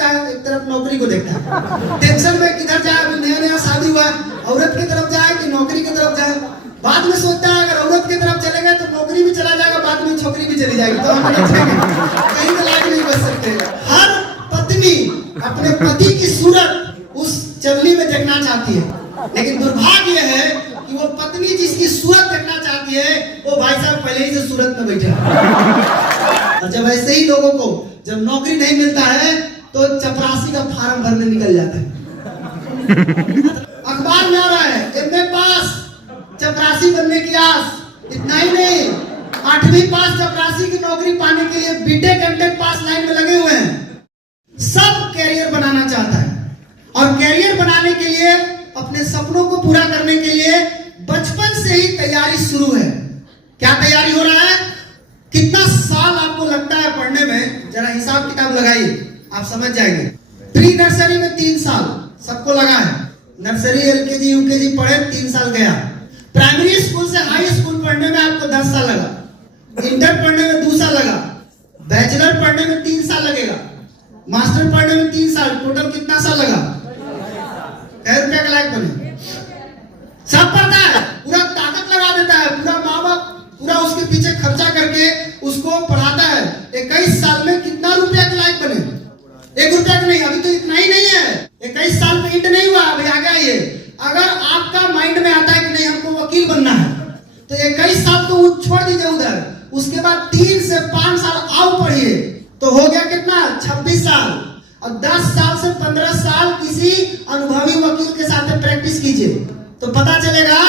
देखता है, एक तरफ नौकरी को देखता है। टेंशन में किधर जाए, अभी नया नया शादी हुआ, औरत की तरफ जाए कि नौकरी की तरफ जाए। बाद में सोचता है अगर औरत की तरफ चलेगा तो नौकरी भी चला जाएगा, बाद में छोकरी भी चली जाएगी, तो हम कहीं तो लायक नहीं बच सकते। हर पत्नी अपने पति की सूरत उस चलनी में देखना चाहती है, लेकिन दुर्भाग्य है कि वो पत्नी जिसकी सूरत देखना चाहती है वो भाई साहब पहले ही से सूरत में बैठे। और जब ऐसे ही लोगों को जब नौकरी नहीं मिलता है तो चपरासी का फार्म भरने निकल जाता है। अखबार में आ रहा है एमए पास चपरासी बनने की आस, इतना ही नहीं 8वीं पास चपरासी की नौकरी पाने के लिए बीटेक एमटेक पास लाइन में लगे हुए हैं। सब कैरियर बनाना चाहता है और कैरियर बनाने के लिए अपने सपनों को पूरा करने के लिए बचपन से ही तैयारी शुरू है। क्या तैयारी हो रहा है? कितना साल आपको लगता है पढ़ने में, जरा हिसाब किताब लगाइए, आप समझ जाएंगे। प्री नर्सरी में 3 साल सबको लगा है, नर्सरी एलकेजी यूकेजी पढ़े 3 साल गया। प्राइमरी स्कूल से हाई स्कूल पढ़ने में आपको 10 साल लगा, इंटर पढ़ने में 2 साल लगा, बैचलर पढ़ने में 3 साल लगेगा, मास्टर पढ़ने में 3 साल, टोटल कितना साल लगा? ₹1 रुपया का लायक बने। सब पढ़ता है, पूरा ताकत लगा देता है, पूरा माँ बाप पूरा उसके पीछे खर्चा करके उसको पढ़ाता है। 21 साल में कितना रुपया के लायक बने? 1 रुपया का नहीं, अभी तो इतना ही नहीं है। 21 साल में इंट नहीं हुआ, अभी आगे आइए। अगर आपका माइंड में आता है कि नहीं हमको वकील बनना है, तो 21 साल तो छोड़ दीजिए उधर, उसके बाद 3 से 5 साल आओ पढ़िए, तो हो गया कितना? 26 साल। और 10 साल से 15 साल किसी अनुभवी वकील के साथ प्रैक्टिस कीजिए, तो पता चलेगा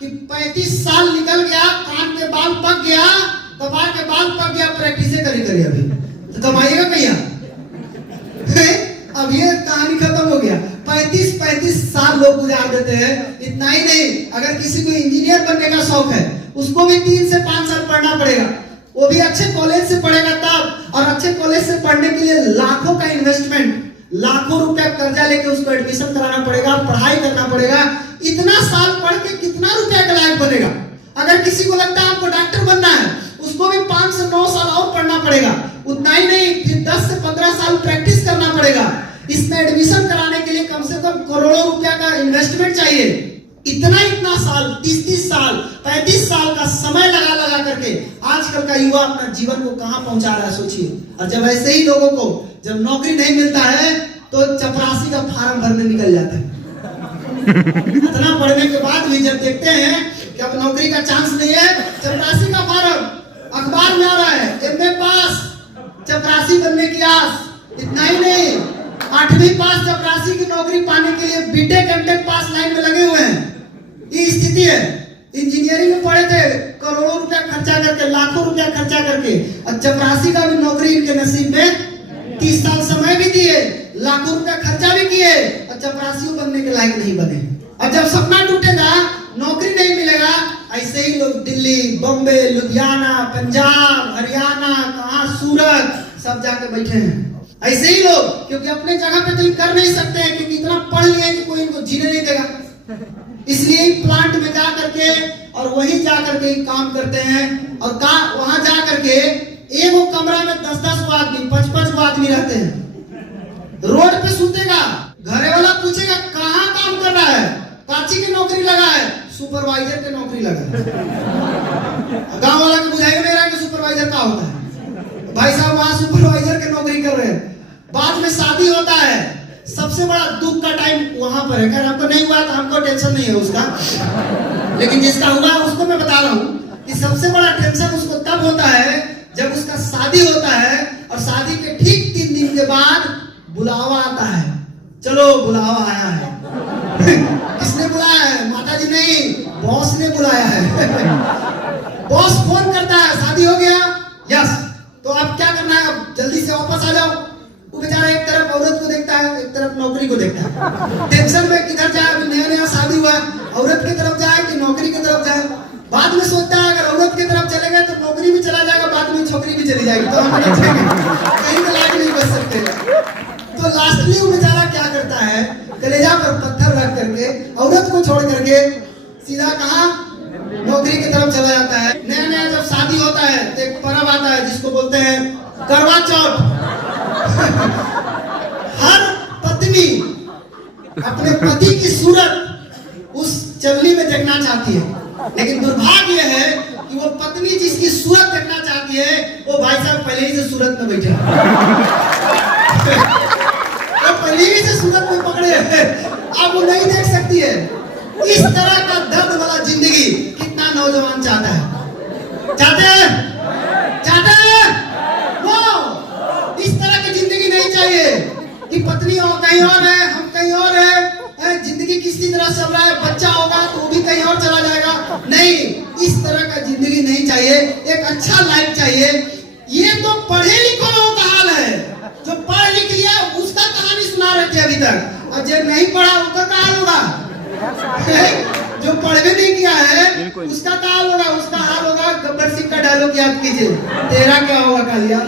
कि 35 साल निकल गया, कान के बाल पक गया, कपार के बाल पक गया, प्रैक्टिस करी अभी तो कमाइएगा भैया। अब ये कहानी खत्म हो गया। 35 साल लोग गुजार देते हैं। इतना ही नहीं, अगर किसी को इंजीनियर बनने का शौक है उसको भी 3 से 5 साल पढ़ना पड़ेगा, वो भी अच्छे कॉलेज से पढ़ेगा तब। और अच्छे कॉलेज से पढ़ने के लिए लाखों का इन्वेस्टमेंट, लाखों रुपया कर्जा लेके उसको एडमिशन कराना पड़ेगा, पढ़ाई करना पड़ेगा। इतना साल पढ़ के कितना रुपया का लायक बनेगा? अगर किसी को लगता है आपको डॉक्टर बनना है, उसको भी 5 से 9 साल और पढ़ना पड़ेगा। उतना ही नहीं, फिर 10 से 15 साल प्रैक्टिस करना पड़ेगा। इसमें एडमिशन कराने के लिए कम से कम करोड़ों रुपया का इन्वेस्टमेंट चाहिए। इतना साल, 30 साल, 35 साल का समय लगा करके आजकल का युवा अपना जीवन को कहां पहुंचा रहा है, सोचिए। और जब ऐसे ही लोगों को जब नौकरी नहीं मिलता है तो चपरासी का फार्म भरने निकल जाता है। इतना पढ़ने के बाद भी जब देखते हैं कि अब नौकरी का चांस नहीं है, चपरासी का फार्म अखबार में आ रहा है एमए पास चपरासी बनने की आस, इतना ही नहीं 8वीं पास चपरासी की नौकरी पाने के लिए बीटेक एमटेक पास लाइन में लगे हुए हैं। ये स्थिति है। इंजीनियरिंग में पढ़े थे, करोड़ों रुपया खर्चा करके, लाखों रुपया खर्चा करके, और चपरासी का भी नौकरी इनके नसीब में। 30 साल समय भी दिए, लाखों रुपया खर्चा भी किए, और चपरासी बनने के लायक नहीं बने। और जब सपना टूटेगा, नौकरी नहीं मिलेगा, ऐसे ही लोग दिल्ली, बॉम्बे, लुधियाना, पंजाब, हरियाणा, कहाँ सूरत, सब जाके बैठे हैं। ऐसे ही लोग, क्योंकि अपने जगह पे तो कर नहीं सकते हैं, क्योंकि इतना पढ़ लिया कि कोई इनको जीने नहीं देगा। इसलिए प्लांट में जा करके और वहीं जा करके काम करते हैं। और वहां जा करके एक कमरा में 10-10 आदमी, 5-5 आदमी रहते हैं। रोड पे सुतेगा, घरे वाला पूछेगा कहाँ काम कर रहा है, काची की नौकरी लगा है, सुपरवाइजर की नौकरी लगा है। गांव वाला को बुझाई नहीं रहा कि सुपरवाइजर क्या होता है। भाई साहब वहां सुपरवाइजर की नौकरी कर रहे हैं। बाद में शादी होता है, सबसे बड़ा दुख का टाइम वहां पर है। खैर हमको नहीं हुआ तो हमको टेंशन नहीं है उसका, लेकिन जिसका हुआ उसको मैं बता रहा हूँ कि सबसे बड़ा टेंशन उसको तब होता है जब उसका शादी होता है, और शादी के ठीक 3 दिन के बाद बुलावा आता है, चलो बुलावा आया है। किसने बुलाया है? माता जी नहीं, बॉस ने बुलाया है। बॉस फोन करता है, शादी हो गया, यस, तो अब क्या करना है, अब जल्दी से वापस आ जाओ। वो बेचारा एक तरफ औरत को देखता है, एक तरफ नौकरी को देखता है। टेंशन में किधर जाए, अभी नया नया शादी हुआ, औरत की तरफ जाए कि नौकरी की तरफ जाए। बाद में सोचता है अगर औरत की तरफ चलेगा तो नौकरी भी चला जाएगा, बाद में छोकरी भी चली जाएगी, तो हम कहीं तो लायक नहीं बच सकते। तो लास्टली वो बेचारा क्या करता है, कलेजा पर पत्थर रख करके औरत को छोड़ करके सीधा कहाँ, नौकरी की तरफ चला जाता है। नया नया जब शादी होता है तो एक पर्व आता है जिसको बोलते हैं करवा चौथ। अपने पति की सूरत उस चलनी में देखना चाहती है, लेकिन दुर्भाग्य है कि वो पत्नी जिसकी सूरत देखना चाहती है वो भाई साहब पहले ही से सूरत में बैठे वो पहले ही से सूरत में पकड़े हैं, अब वो नहीं देख सकती है। इस तरह का दर्द वाला जिंदगी कितना नौजवान चाहता है? चाहते हैं? चाहते हैं? वो इस तरह की जिंदगी नहीं चाहिए कि पत्नी और कहीं और है, हम कहीं और है, जिंदगी किसी तरह चल रहा है, बच्चा होगा तो वो भी कहीं और चला जाएगा। नहीं, इस तरह का जिंदगी नहीं चाहिए, एक अच्छा लाइफ चाहिए। ये तो पढ़े लिखे लोगों का हाल है, जो पढ़ लिख लिया उसका कहानी सुना रहे थे अभी तक, और जो नहीं पढ़ा उसका क्या हाल होगा? जो पढ़ भी नहीं किया है उसका क्या हाल होगा? उसका हाल होगा गब्बर सिंह का डायलॉग याद कीजिए, तेरा क्या होगा कालिया।